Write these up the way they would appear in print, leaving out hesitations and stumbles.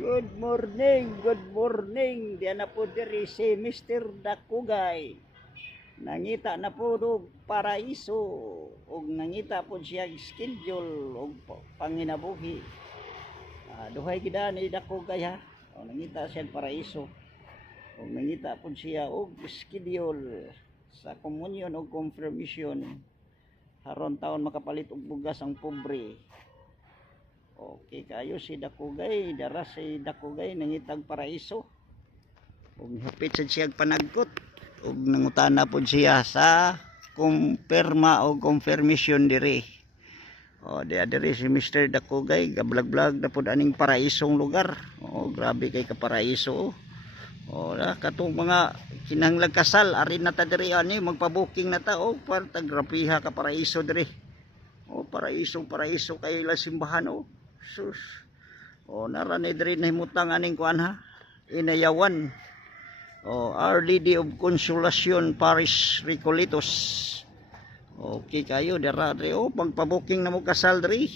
Good morning, good morning. Diyan na po diri si Mr. Dakugay. Nangita na po og paraiso og nangita po siya schedule og panginabuhi. Duhay gid ni Dakugay ha. O nangita siya paraiso. Og nangita po siya og schedule sa communion og confirmation. Haron taon makapalit og bugas ang pobre. Okay kayo si Dakugay, dara si Dakugay nangitag paraiso. Ug hapit sad siya panagkot ug nangutana pod siya sa kumpirma o confirmation diri. O diri si Mr. Dakugay gablag-blag na pod aning paraisong lugar. O grabe kay ka paraiso. O katong mga kinahanglan kasal ari na ta diri ani magpa-booking na ta o para tagrapiha ka paraiso diri. O paraiso kay la simbahan o. Sus. O naranay diri na himutang aning kuan ha. Inayawan. O Our Lady of Consolacion Parish Recoletos. Okay kayo dara diri o pagpa-booking na mo kasal diri.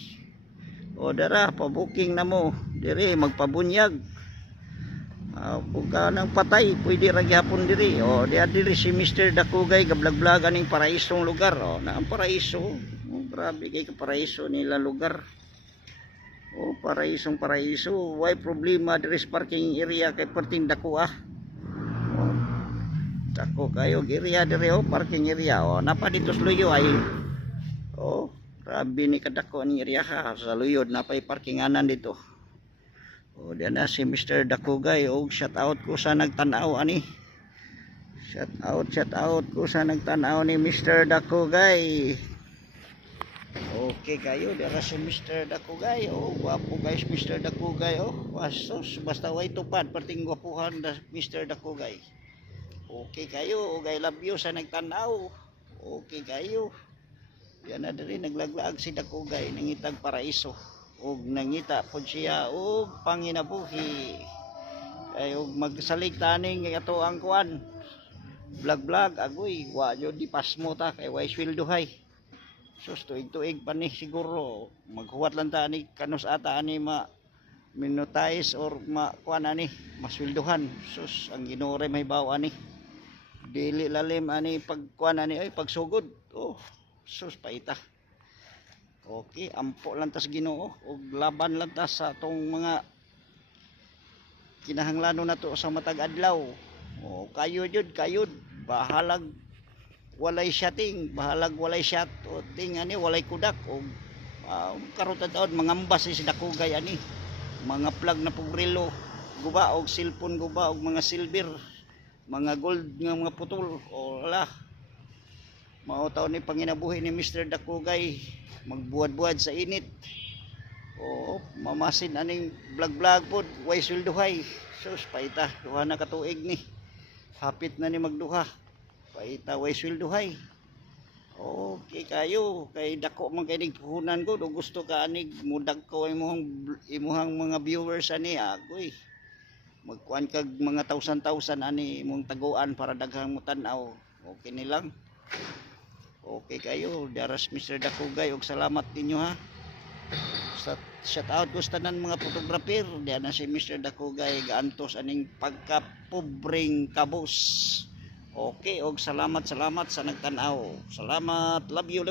O dara pa-booking na mo diri magpabunyag. Pagka nang patay pwede ra gyapon diri. O diri si Mr. Dakugay gablag-blag aning paraisong lugar. O na ang paraiso. O grabe kay ka paraiso nila lugar. Oh, paraisong paraiso. Why problema diri sa parking area kay perting dako ah. Oh, dako kayo area diri oh, parking area. Oh, napa dito sa luyo ay. Oh, grabe ni kadako ni area ha. Sa luyod napay parkinganan dito. Oh, diyan na si Mr. Dakugay. Oh, shout out ko sa nagtanaw ani. Shout out ko sa nagtanaw ni Mr. Dakugay. Okay kayo, dara si Mr. Dakugay. Oh, wapo guys Mr. Dakugay. Oh, wasos, basta way tupad perting gwapuhan da Mr. Dakugay. Okay kayo, I love you sa nagtanaw. Okay kayo. Yan na diri naglaglag si Dakugay nangitag paraiso. Og nangita pod siya og panginabuhi. Ay og magsalig taning ato ang kuan. Vlog agoy, wa jud di pasmo ta kay way sweldohay. Sus tuig-tuig pa ni siguro maghuwat lang ta ani kanus ata ani minutize or kuan ani masweldohan. Sus ang Ginoo may baw ani dili lalim ani pagkuan ani ay pagsugod. Oh sus paita. Okay ampo lang tas Ginoo og laban lang ta sa tong mga kinahanglanon nato sa matag adlaw. Oh kayod bahalag walay shotting, bahalag walay shot o ting ani walay kudak o karon taon mangambas si Dakugay ani mga plug na pugrilo guba og cellphone guba og mga silver mga gold nga mga putol o wala mao taon ni panginabuhi ni Mr. Dakugay magbuad-buad sa init o mamasin aning vlog pod way sweldohay sus paita duha na ka tuig ni hapit na ni magduha paita way sweldohay. Okay kayo kay dako man kay puhunan ko do gusto ka anig mudag ko imuhang mga viewers ani agoy magkuan kag mga tausan ani imong taguan para daghang mo tan-aw. Okay ni lang. Okay kayo daras Mr. Dakugay og salamat ninyo ha. Shout out ko sa tanan mga photographer diyan na si Mr. Dakugay gaantos aning pagkapobreng kabos. Okay, og salamat sa nagtanaw. Salamat. Love you.